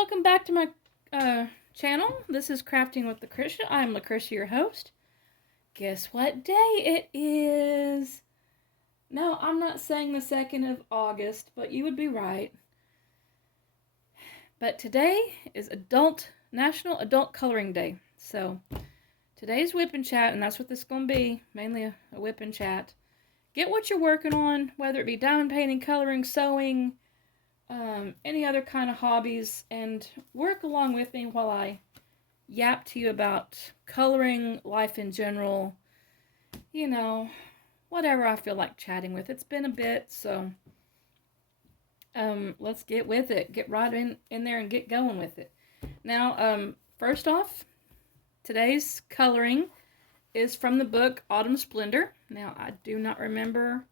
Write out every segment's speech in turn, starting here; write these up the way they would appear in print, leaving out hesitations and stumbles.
welcome back to my channel. This is Crafting with Lucretia. I'm Lucretia, your host. Guess what day it is? No, I'm not saying the 2nd of August, but you would be right. But today is National Adult Coloring Day. So today's whip and chat, and that's what this is going to be, mainly a whip and chat. Get what you're working on, whether it be diamond painting, coloring, sewing, any other kind of hobbies, and work along with me while I yap to you about coloring, life in general, whatever I feel like chatting with. It's been a bit, so let's get with it. Get right in there and get going with it. Now, first off, today's coloring is from the book Autumn Splendor. Now, I do not remember.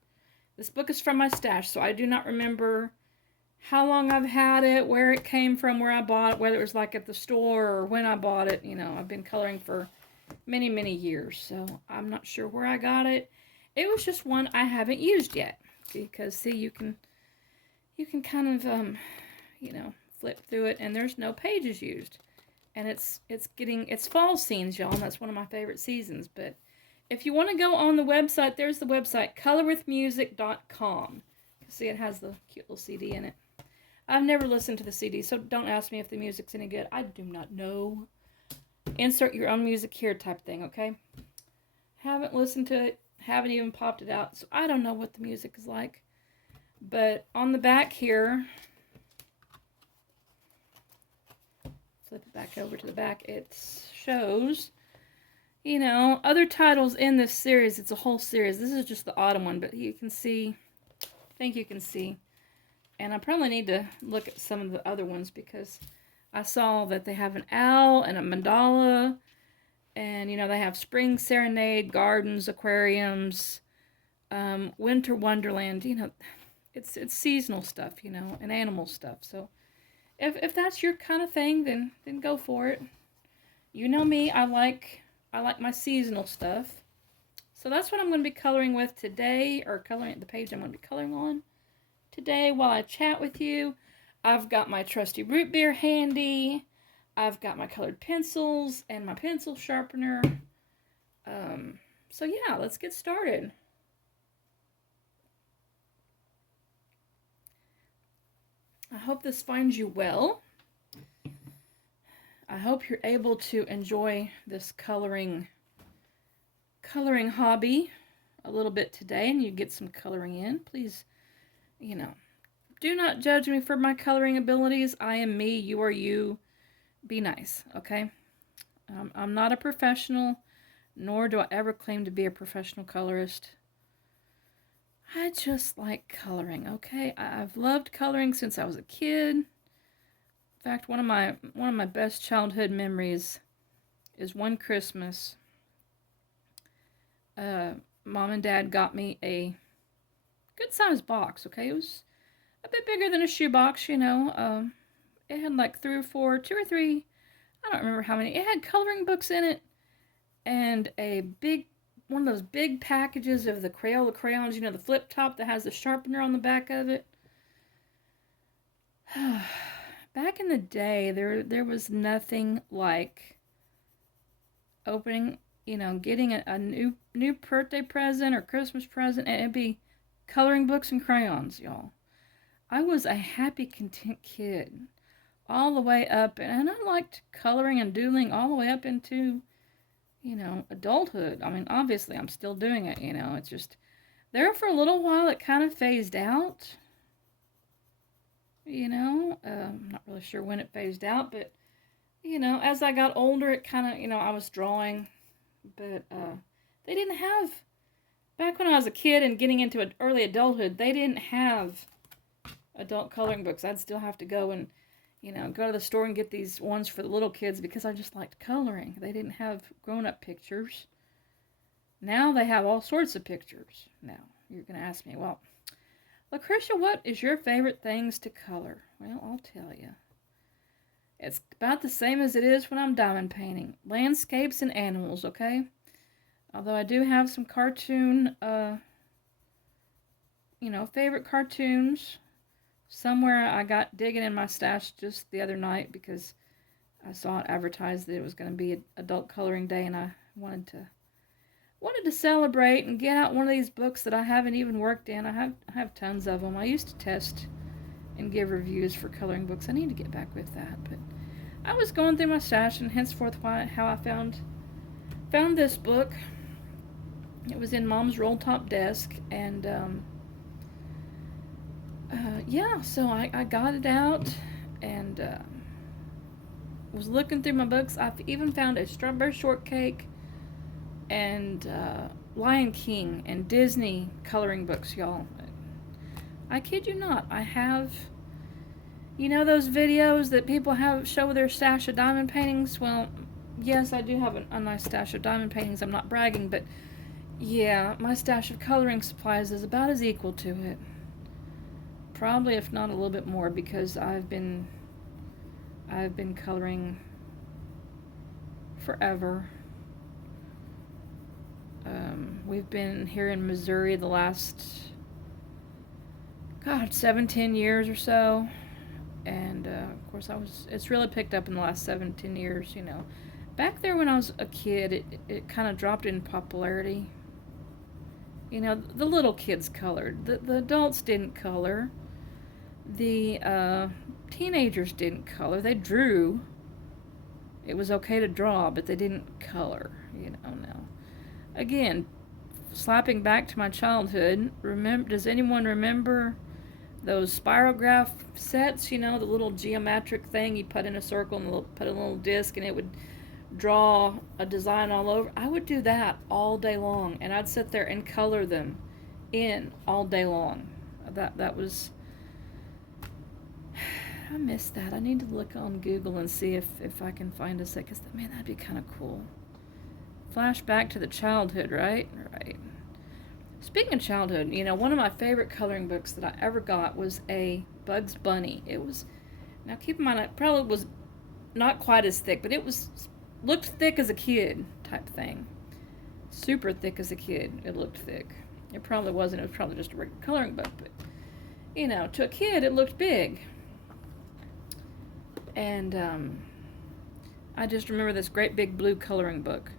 This book is from my stash, so I do not remember how long I've had it, where it came from, where I bought it, whether it was like at the store or when I bought it. I've been coloring for many, many years, so I'm not sure where I got it. It was just one I haven't used yet, because see, you can kind of flip through it, and there's no pages used, and it's fall scenes, y'all, and that's one of my favorite seasons. But if you want to go on the website, there's the website colorwithmusic.com. See, it has the cute little CD in it. I've never listened to the CD, so don't ask me if the music's any good. I do not know. Insert your own music here type thing, okay? Haven't listened to it, haven't even popped it out, so I don't know what the music is like. But on the back here, flip it back over to the back, it shows, other titles in this series. It's a whole series. This is just the autumn one, but you can see, I think you can see. And I probably need to look at some of the other ones, because I saw that they have an owl and a mandala, and they have spring serenade, gardens, aquariums, winter wonderland. It's seasonal stuff, and animal stuff. So if that's your kind of thing, then go for it. You know me, I like my seasonal stuff. So that's what I'm going to be coloring with today, or coloring at the page I'm going to be coloring on today while I chat with you. I've got my trusty root beer handy. I've got my colored pencils and my pencil sharpener. So yeah, let's get started. I hope this finds you well. I hope you're able to enjoy this coloring hobby a little bit today, and you get some coloring in. Please, do not judge me for my coloring abilities. I am me, you are you. Be nice, okay? I'm not a professional, nor do I ever claim to be a professional colorist. I just like coloring, okay? I've loved coloring since I was a kid. In fact, one of my best childhood memories is one Christmas. Mom and Dad got me a good-sized box, okay? It was a bit bigger than a shoebox, It had like 2 or 3, I don't remember how many. It had coloring books in it, and one of those big packages of the Crayola crayons, the flip top that has the sharpener on the back of it. Back in the day, there was nothing like opening, getting a new birthday present or Christmas present, and it'd be coloring books and crayons, y'all. I was a happy, content kid all the way up, and I liked coloring and doodling all the way up into, adulthood. I mean, obviously, I'm still doing it, It's just, there for a little while, it kind of phased out, I'm not really sure when it phased out, but, as I got older, it kind of, I was drawing, but they didn't have, back when I was a kid and getting into early adulthood, they didn't have adult coloring books. I'd still have to go and, go to the store and get these ones for the little kids, because I just liked coloring. They didn't have grown-up pictures. Now they have all sorts of pictures. Now, you're going to ask me, well, Lucretia, what is your favorite things to color? Well, I'll tell you. It's about the same as it is when I'm diamond painting. Landscapes and animals, okay? Although I do have some cartoon, favorite cartoons. somewhere I got digging in my stash just the other night because I saw it advertised that it was going to be adult coloring day, and I wanted to celebrate and get out one of these books that I haven't even worked in. I have tons of them. I used to test and give reviews for coloring books. I need to get back with that, but I was going through my stash, and henceforth how I found this book. It was in Mom's roll top desk, and yeah, so I got it out and was looking through my books. I've even found a Strawberry Shortcake and Lion King and Disney coloring books, y'all. I kid you not. I have, those videos that people show their stash of diamond paintings? Well, yes, I do have a nice stash of diamond paintings. I'm not bragging, but yeah, my stash of coloring supplies is about as equal to it. Probably, if not a little bit more, because I've been coloring forever. We've been here in Missouri the last 7-10 years or so, and of course it's really picked up in the last 7-10 years. Back there when I was a kid, it kind of dropped in popularity. The little kids colored, the adults didn't color, the teenagers didn't color. They drew. It was okay to draw, but they didn't color. Now, again, slapping back to my childhood. Does anyone remember those spirograph sets? The little geometric thing you put in a circle and put a little disc, and it would draw a design all over. I would do that all day long, and I'd sit there and color them in all day long. That was. I miss that. I need to look on Google and see if I can find a set, because man, that'd be kind of cool. Flashback to the childhood, right? Right. Speaking of childhood, one of my favorite coloring books that I ever got was a Bugs Bunny. Now keep in mind, it probably was not quite as thick, but looked thick as a kid type thing. Super thick as a kid, it looked thick. It probably wasn't. It was probably just a regular coloring book, but to a kid, it looked big. And I just remember this great big blue coloring book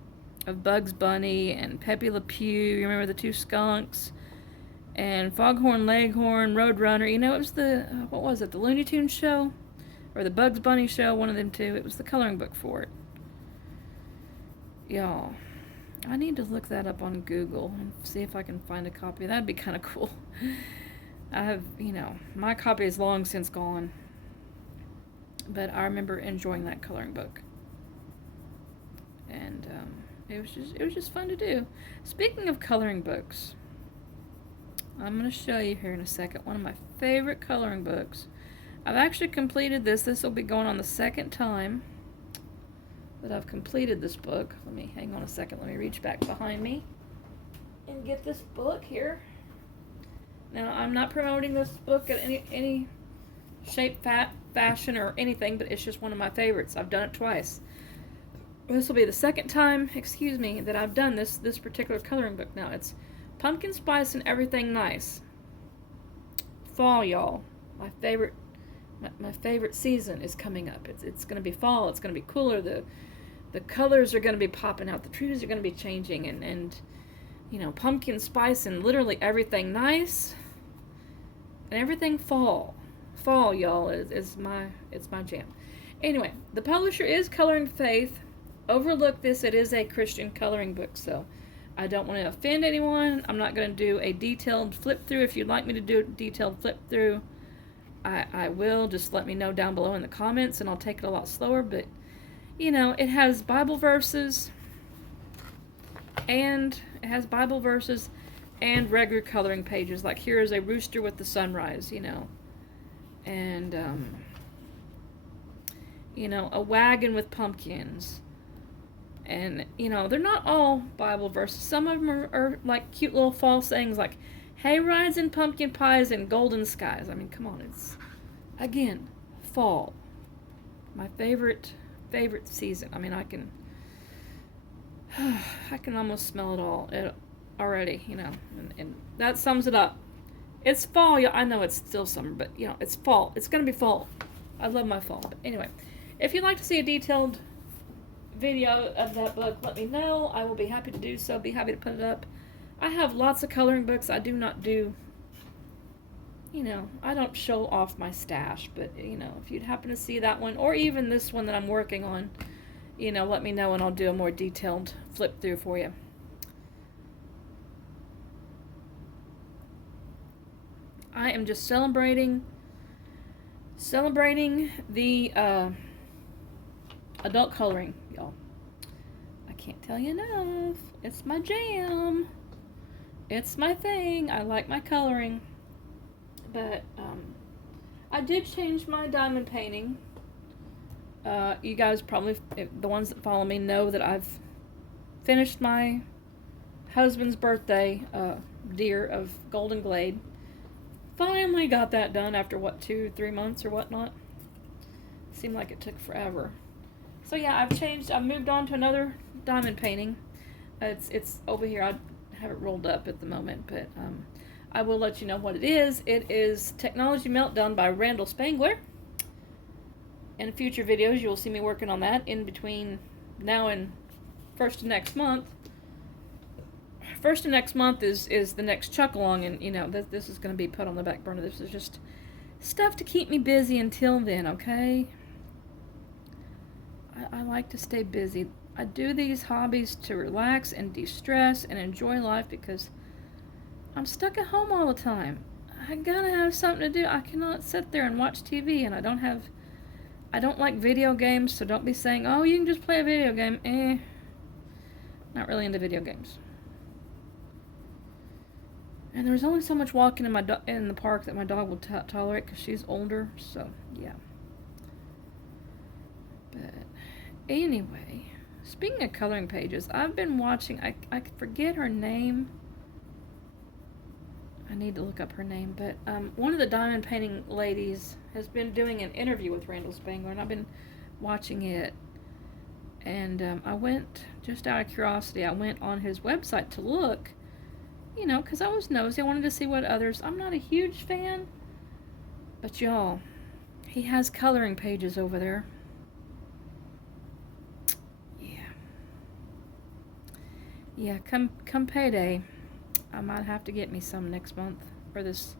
of Bugs Bunny and Pepe Le Pew. You remember the two skunks? And Foghorn Leghorn, Roadrunner. It was what was it, the Looney Tunes show? Or the Bugs Bunny show, one of them two. It was the coloring book for it. Y'all, I need to look that up on Google and see if I can find a copy. That'd be kind of cool. I have, my copy is long since gone. But I remember enjoying that coloring book. And it was just fun to do. Speaking of coloring books, I'm going to show you here in a second one of my favorite coloring books. I've actually completed this. This will be going on the second time that I've completed this book. Hang on a second. Let me reach back behind me and get this book here. Now, I'm not promoting this book at any shape, fashion, or anything, but it's just one of my favorites. I've done it twice. This will be the second time, that I've done this particular coloring book. Now, it's Pumpkin Spice and Everything Nice. Fall, y'all. My favorite season is coming up. It's going to be fall. It's going to be cooler. The colors are going to be popping out. The trees are going to be changing, and pumpkin spice and literally everything nice and everything fall. Fall, y'all, it's my jam. Anyway, the publisher is Coloring Faith. Overlook this. It is a Christian coloring book, so I don't want to offend anyone. I'm not going to do a detailed flip through. If you'd like me to do a detailed flip through, I will. Just let me know down below in the comments, and I'll take it a lot slower. But it has Bible verses and regular coloring pages. Like here is a rooster with the sunrise, and a wagon with pumpkins. And they're not all Bible verses. Some of them are like cute little fall sayings, like hay rides and pumpkin pies and golden skies. Come on, it's again fall, my favorite season. I can almost smell it all already, and that sums it up. It's fall, y'all. I know it's still summer, but you know, it's fall. It's gonna be fall. I love my fall. But anyway, if you'd like to see a detailed video of that book, let me know. I will be happy to do so. Be happy to put it up. I have lots of coloring books. I do not do, you know, I don't show off my stash, but you know, if you'd happen to see that one or even this one that I'm working on, you know, let me know and I'll do a more detailed flip through for you. I am just celebrating the adult coloring, y'all. I can't tell you enough. It's my jam. It's my thing. I like my coloring. But I did change my diamond painting. You guys probably, the ones that follow me, know that I've finished my husband's birthday deer of Golden Glade. Finally got that done after what, 2-3 months or whatnot. Seemed like it took forever. So yeah, I've moved on to another diamond painting. It's over here. I have it rolled up at the moment, but I will let you know what it is. It is Technology Meltdown by Randall Spangler. In future videos, you will see me working on that in between now and first of next month. First of next month is the next Chuck Along, and you know this is going to be put on the back burner. This is just stuff to keep me busy until then, okay? I like to stay busy. I do these hobbies to relax and de-stress and enjoy life because I'm stuck at home all the time. I gotta have something to do. I cannot sit there and watch TV, and I don't like video games, so don't be saying, oh, you can just play a video game. Not really into video games. And there's only so much walking in the park that my dog will tolerate because she's older, so yeah. But anyway, speaking of coloring pages, I've been watching, I forget her name. I need to look up her name, but one of the diamond painting ladies has been doing an interview with Randall Spangler, and I've been watching it. And I went, just out of curiosity, I went on his website to look, you know, because I was nosy. I wanted to see what others, I'm not a huge fan, but y'all, he has coloring pages over there. Yeah, come payday, I might have to get me some next month, or this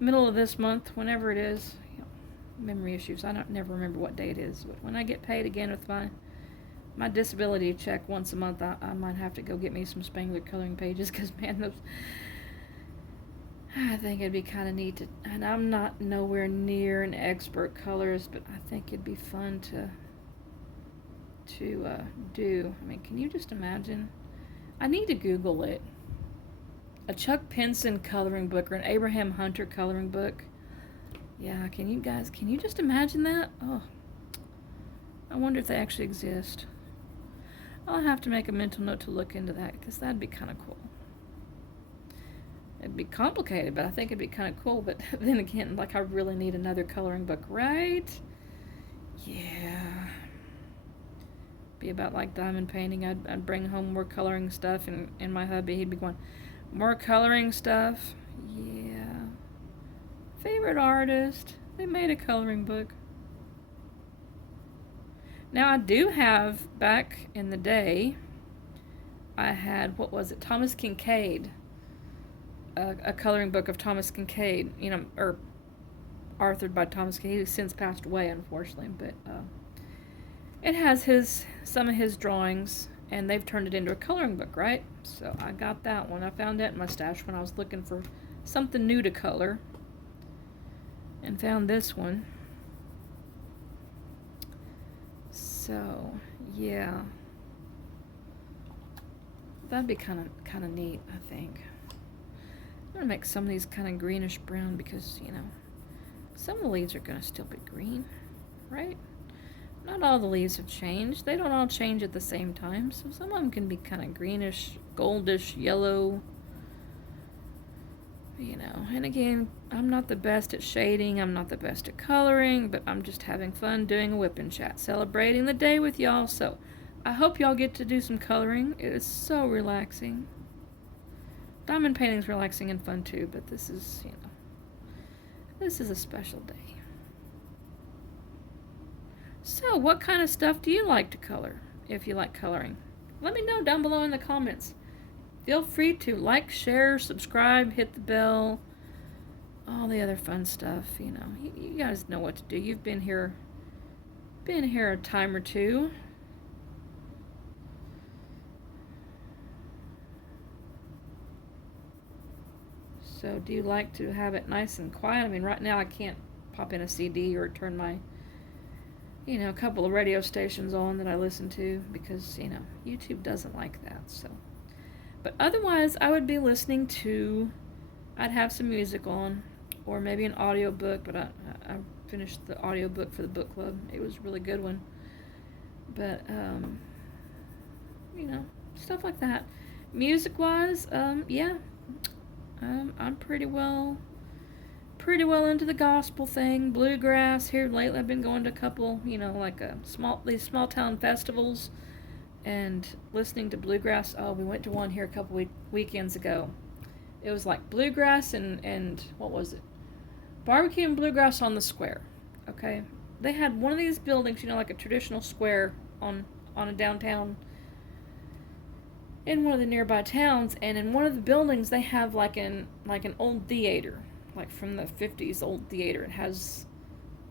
middle of this month, whenever it is. You know, memory issues, I don't never remember what day it is, but when I get paid again with my disability check once a month, I might have to go get me some Spangler coloring pages, because man, those, I think it'd be kind of neat to, and I'm not nowhere near an expert colorist, but I think it'd be fun to do. I mean, can you just imagine? I need to Google it. A Chuck Pinson coloring book or an Abraham Hunter coloring book. Yeah, can you just imagine that? Oh, I wonder if they actually exist. I'll have to make a mental note to look into that, because that'd be kind of cool. It'd be complicated, but I think it'd be kind of cool. But then again, like, I really need another coloring book, right? Yeah. Be about like diamond painting. I'd bring home more coloring stuff, and my hubby, he'd be going, more coloring stuff? Yeah. Favorite artist? They made a coloring book. Now, I do have, back in the day, I had, what was it, Thomas Kinkade, a coloring book of Thomas Kinkade, you know, or authored by Thomas Kinkade, who's since passed away, unfortunately, but it has some of his drawings, and they've turned it into a coloring book, right? So I got that one. I found that in my stash when I was looking for something new to color, and found this one. So yeah, that'd be kind of neat, I think. I'm gonna make some of these kind of greenish brown, because you know, some of the leaves are gonna still be green, right? Not all the leaves have changed. They don't all change at the same time, so some of them can be kind of greenish, goldish, yellow, you know. And again, I'm not the best at shading, I'm not the best at coloring, but I'm just having fun doing a whip and chat, celebrating the day with y'all. So I hope y'all get to do some coloring. It is so relaxing. Diamond painting's relaxing and fun too, but this is, this is a special day. So, what kind of stuff do you like to color, if you like coloring? Let me know down below in the comments. Feel free to like, share, subscribe, hit the bell, all the other fun stuff, You guys know what to do. You've been here a time or two. So, do you like to have it nice and quiet? I mean, right now I can't pop in a CD or turn my, a couple of radio stations on that I listen to because, YouTube doesn't like that, so. But otherwise, I would be listening to, I'd have some music on, or maybe an audiobook, but I finished the audiobook for the book club. It was a really good one. But, stuff like that. Music-wise, yeah, I'm pretty well into the gospel thing, bluegrass. Here lately I've been going to a couple, like these small town festivals and listening to bluegrass. Oh, we went to one here a couple weekends ago. It was like bluegrass and what was it? Barbecue and bluegrass on the square. Okay. They had one of these buildings, like a traditional square on a downtown in one of the nearby towns, and in one of the buildings they have like an old theater, like from the 50s old theater. It has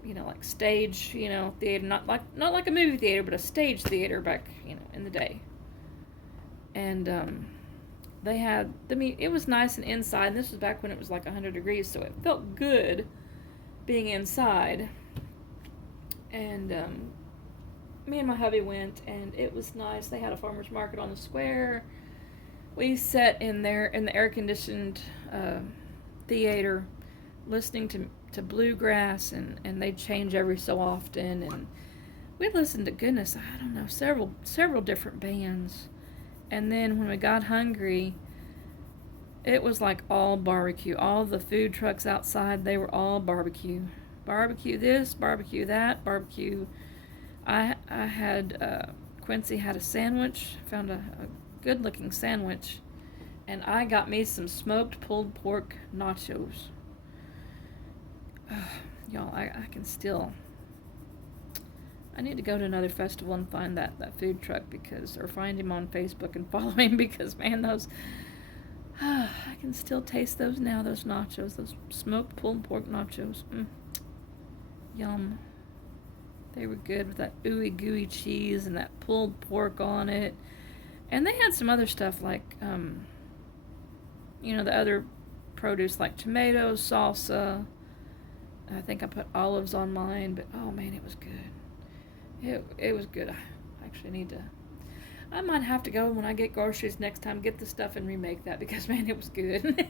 like stage, theater, not like a movie theater, but a stage theater back, in the day. And they had, it was nice and inside, and this was back when it was like 100 degrees, so it felt good being inside. And me and my hubby went, and it was nice. They had a farmer's market on the square. We sat in there in the air-conditioned theater listening to bluegrass, and they'd change every so often, and we'd listen to, goodness, I don't know, several different bands. And then when we got hungry, it was like all barbecue. All the food trucks outside, they were all barbecue. Barbecue this, barbecue that, barbecue. I had, Quincy had a sandwich, found a good looking sandwich, and I got me some smoked pulled pork nachos. Y'all, I can still, I need to go to another festival and find that food truck, or find him on Facebook and follow him, because man, those, I can still taste those now, those nachos, those smoked pulled pork nachos. Yum. They were good with that ooey gooey cheese and that pulled pork on it. And they had some other stuff like, the other produce like tomatoes, salsa. I think I put olives on mine, but oh man, it was good. It was good. I actually I might have to go when I get groceries next time, get the stuff and remake that, because man, it was good.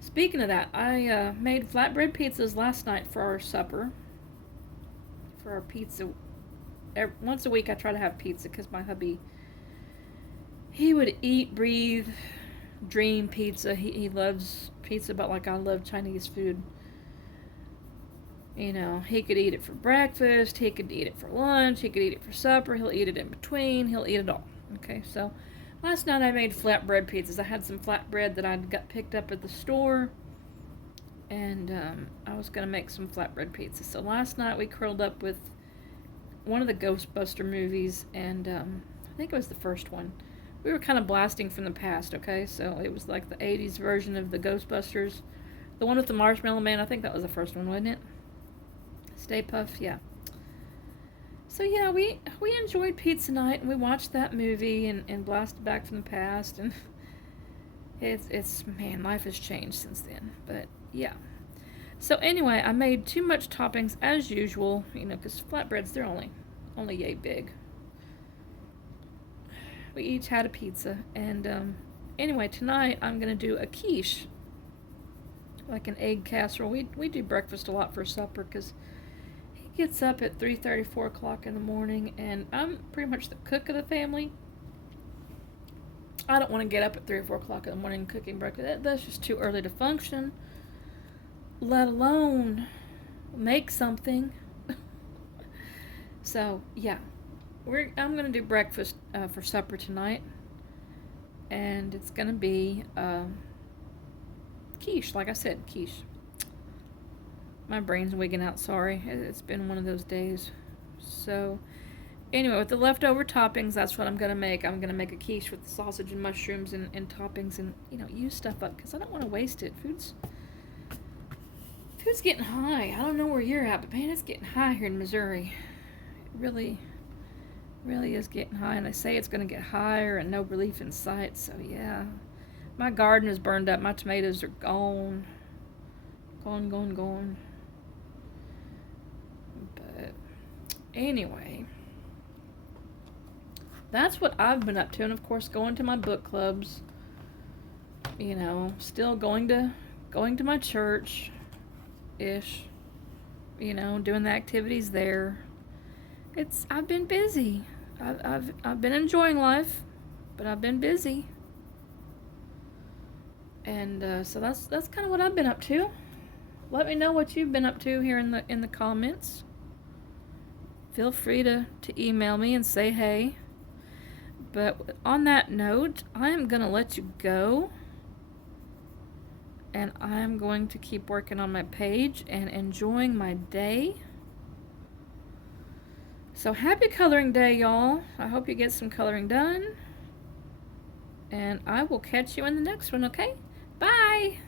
Speaking of that, I made flatbread pizzas last night for our supper. For our pizza. Once a week I try to have pizza, because my hubby, he would eat, breathe, dream pizza. He loves pizza, but like I love Chinese food. He could eat it for breakfast, he could eat it for lunch, he could eat it for supper, he'll eat it in between, he'll eat it all. Okay, so last night I made flatbread pizzas. I had some flatbread that I got picked up at the store, and I was going to make some flatbread pizzas. So last night we curled up with one of the Ghostbuster movies, and I think it was the first one. We were kind of blasting from the past, okay? So it was like the 80s version of the Ghostbusters. The one with the Marshmallow Man, I think that was the first one, wasn't it? Stay Puft, yeah. So yeah, we enjoyed pizza night, and we watched that movie and blasted back from the past, and it's man, life has changed since then. But yeah. So anyway, I made too much toppings as usual, because flatbreads, they're only yay big. We each had a pizza, and anyway, tonight I'm gonna do a quiche, like an egg casserole. We do breakfast a lot for supper, because he gets up at 3:30, 4 o'clock in the morning, and I'm pretty much the cook of the family. I don't want to get up at 3 or 4 o'clock in the morning cooking breakfast. That's just too early to function, let alone make something. So yeah, I'm gonna do breakfast for supper tonight, and it's gonna be quiche. Like I said, quiche. My brain's wigging out. Sorry, it's been one of those days. So anyway, with the leftover toppings, that's what I'm gonna make. I'm gonna make a quiche with the sausage and mushrooms and toppings, and use stuff up because I don't want to waste it. Food's getting high. I don't know where you're at, but man, it's getting high here in Missouri. It really is getting high, and they say it's going to get higher and no relief in sight. So yeah, my garden is burned up. My tomatoes are gone. Gone. But anyway, that's what I've been up to, and of course going to my book clubs. Still going to my church ish. Doing the activities there. I've been busy. I've been enjoying life, but I've been busy. And so that's kind of what I've been up to. Let me know what you've been up to here in the comments. Feel free to email me and say hey. But on that note, I am gonna let you go. And I'm going to keep working on my page and enjoying my day. So happy coloring day, y'all. I hope you get some coloring done. And I will catch you in the next one, okay? Bye!